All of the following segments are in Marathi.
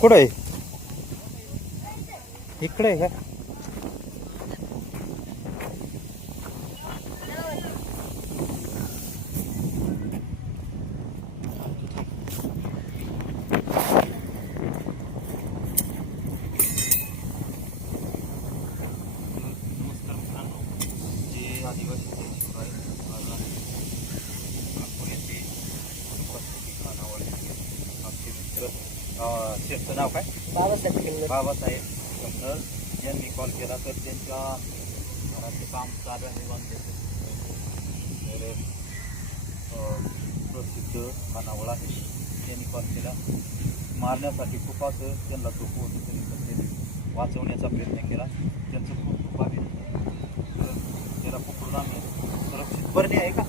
कुठं आहे? इकडे आहे का? शेठचं नाव काय? बाबासाहेब बाबासाहेब कमनर यांनी कॉल केला तर त्यांच्या घराचे काम चालू आहे तर प्रसिद्ध खानावळ आहे. त्यांनी कॉल केला. मारण्यासाठी खूप असं त्यांना चूक होतं. त्यांनी वाचवण्याचा प्रयत्न केला. त्यांचं खूप खूप तर त्याला पकडून आम्ही सुरक्षित बरणे आहे का?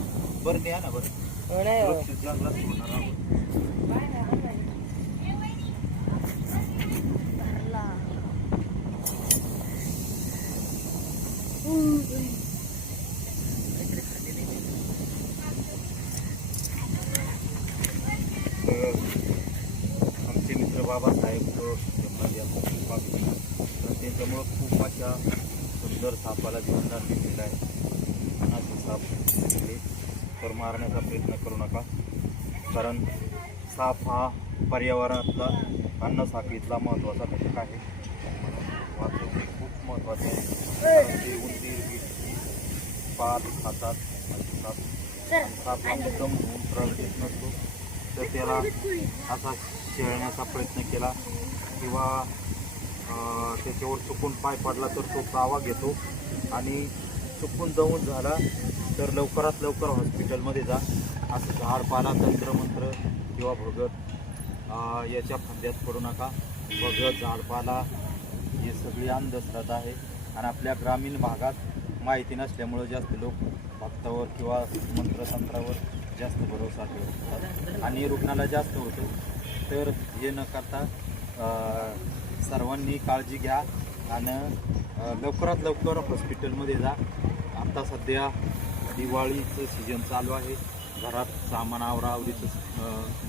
बरणे आहे ना बरं. हो. सुरक्षित जंगलात सोडणार आहोत. आमचे मित्र बाबासाहेब जगन्नाथ खूप तर त्यांच्यामुळं खूप अशा सुंदर सापाला जीवनदान दिलेला आहे. असे साप दिले तर मारण्याचा प्रयत्न करू नका. कारण साप हा पर्यावरणातला अन्न साखळीतला महत्त्वाचा घटक आहे. खूप महत्त्वाचे आहे ते उंदीर बिटकी पात खातात साप मुद्दाम होऊन प्रगतीत नसतो. तर त्याला असा शेळण्याचा प्रयत्न केला किंवा त्याच्यावर चुकून पाय पडला तर तो चावा घेतो. आणि चुकून जाऊन झाला तर लवकरात लवकर हॉस्पिटलमध्ये जा. असं झाडपाला तंत्रमंत्र किंवा भगत याच्या फंद्यात पडू नका. भगत झाडपाला हे सगळी अंधश्रद्धा आहे. आणि आपल्या ग्रामीण भागात माहिती नसल्यामुळं जास्त लोक भक्तावर किंवा मंत्रतंत्रावर जास्त भरोसा ठेवतात. आणि रुग्णाला जास्त होतो. तर हे न करता सर्वांनी काळजी घ्या आणि लवकरात लवकर हॉस्पिटलमध्ये जा. आता सध्या दिवाळीचं सीजन चालू आहे. घरात सामान आवरावरीचं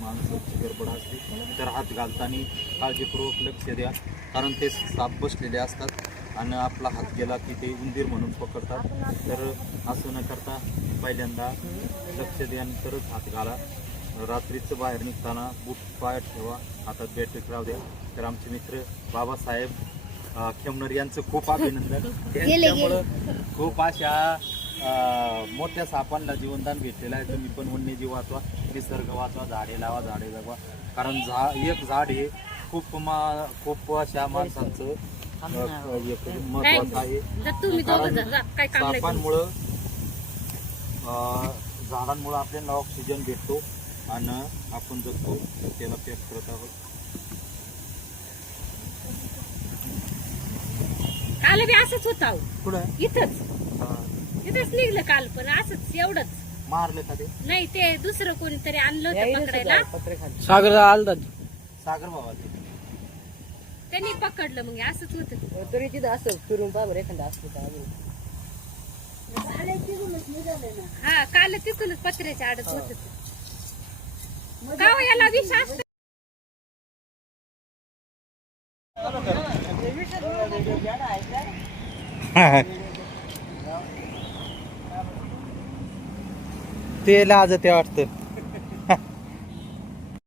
माणसाची गडबड असते तर हात घालताना काळजीपूर्वक लक्ष द्या. कारण ते साप बसलेले असतात आणि आपला हात गेला की ते उंदीर म्हणून पकडतात. तर असं न करता पहिल्यांदा लक्ष द्या तरच हात घाला. रात्रीचं बाहेर निघताना बूट पाय ठेवा हातात बॅटरी राहू द्या. तर आमचे मित्र बाबासाहेब खेमनर यांचं खूप अभिनंदन. त्यांच्यामुळं खूप अशा मोठ्या सापांना जीवनदान भेटलेलं आहे. तुम्ही पण वन्यजीव वाचवा निसर्ग वाचवा झाडे लावा झाडे जगवा. कारण झा एक झाड हे खूप मा खूप अशा माणसांचं एक महत्वाचं आहे. कारण. सापांमुळं झाडांमुळं आपल्याला ऑक्सिजन भेटतो आणि आपण जगतो. त्याला पॅक करत आहोत. काल बी असंच होत इथंच. इथंच निघलं काल पण असंच एवढंच. मारले का ते? नाही ते दुसरं कोणीतरी आणलं होतं पकडायला. सागर आलतात सागर बाबा ते त्यांनी पकडलं मग असंच होत. तरी तिथं असं फिरून पहा बरं एखादा तर अजून हा काल तिथूनच पत्र्याच्या आडच होत. का हो याला विष असत? ते लाज ते वाटतं.